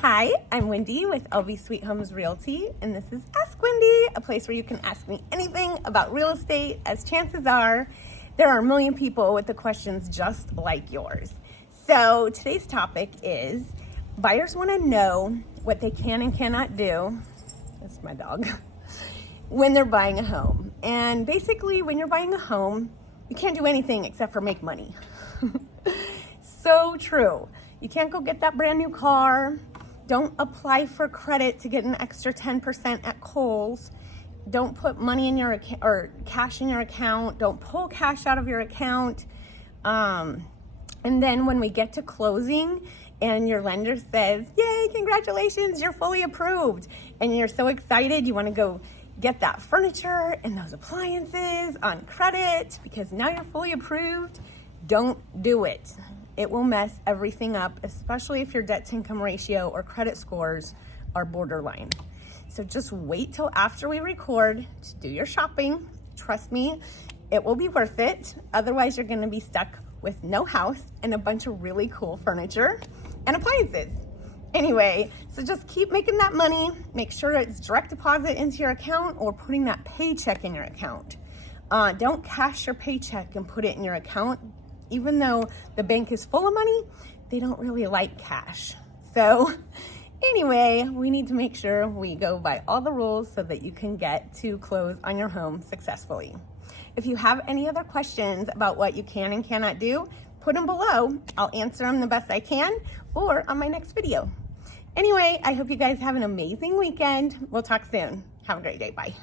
Hi, I'm Wendy with LV Sweet Homes Realty, and this is Ask Wendy, a place where you can ask me anything about real estate, as chances are there are a million people with the questions just like yours. So today's topic is buyers want to know what they can and cannot do. That's my dog. When they're buying a home. And basically, when you're buying a home, you can't do anything except for make money. So true. You can't go get that brand new car. Don't apply for credit to get an extra 10% at Kohl's. Don't put money in your account or cash in your account. Don't pull cash out of your account. And then when we get to closing and your lender says, yay, congratulations, you're fully approved. And you're so excited, you want to go get that furniture and those appliances on credit because now you're fully approved. Don't do it. It will mess everything up, especially if your debt to income ratio or credit scores are borderline. So just wait till after we record to do your shopping. Trust me, it will be worth it. Otherwise, you're gonna be stuck with no house and a bunch of really cool furniture and appliances. Anyway, so just keep making that money. Make sure it's direct deposit into your account or putting that paycheck in your account. Don't cash your paycheck and put it in your account. Even though the bank is full of money, they don't really like cash. So anyway, we need to make sure we go by all the rules so that you can get to close on your home successfully. If you have any other questions about what you can and cannot do, put them below. I'll answer them the best I can or on my next video. Anyway, I hope you guys have an amazing weekend. We'll talk soon. Have a great day. Bye.